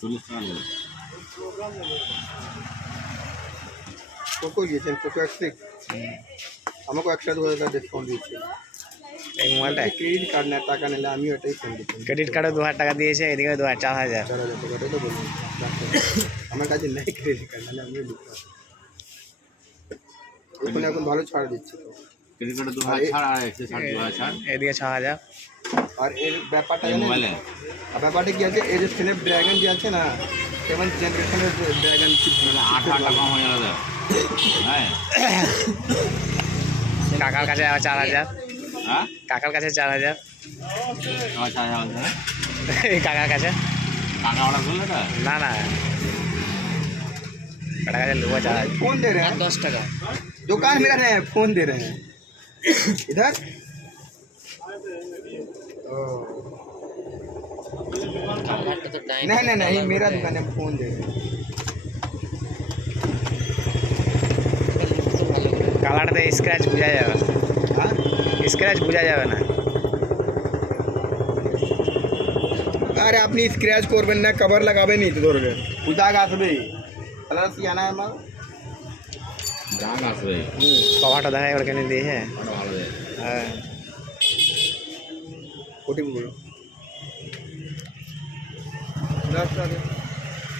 40 টাকা নেবে। পোকো দিয়েছেন, পোকো X6 আমাকে একশো 2000 টাকা ডিসকাউন্ট দিয়েছে। এই মোবাইলটা ক্রেডিট কার্ড না, টাকা নিলে আমিও এটাই ফোন দিতাম। ক্রেডিট কার্ডে 2000 টাকা দিয়েছে, এদিকে 4000 4000 টাকাটাই তো বললাম। আমার কাছে নেই ক্রেডিট কার্ড, নাহলে আমিও দিতাম। ওখানে এখন ভালো ছাড় দিচ্ছে তো। ক্রেডিট কার্ডে 2000 ছাড় আর এক্সে ছাড় 2000 ছাড়। এদিকে 6000। আর এর ব্যাপারটা এই জানেন? মোবাইলে আর ব্যাপারটা কি আছে, এই যে স্ন্যাপ ড্রাগন যে আছে না, 7th জেনারেশনের ড্রাগন চিপ, 8 টাকা কম হয়ে গেল তো। হ্যাঁ কাকার কাছে আবার 4000। হ্যাঁ কাকার কাছে 4000। আমার 4000 বলছে না? এই কাকার কাছে টাকা অর্ডার করলে না না না, কাকার কাছে লোক 4000। फोन दे रहे हैं, 10 টাকা। दुकान में रहे हैं, फोन दे रहे हैं इधर। नहीं नहीं नहीं, मेरा दुकान है, फोन दे रहे हैं। কালারটাতে স্ক্র্যাচ বোঝা যাবে, हाँ? স্ক্র্যাচ বোঝা যাবে না। আরে আপনি স্ক্র্যাচ করবেন না, কভার লাগাবেন নি তো ধরবেন, দাগ আসবে। কালার কি আনা है माल? দাগ আসবে। কভারটা দেখা এবার কিনে দিয়েছে। ওটা ভালো যায়। হ্যাঁ ওটিপি বলো। 10 টাকা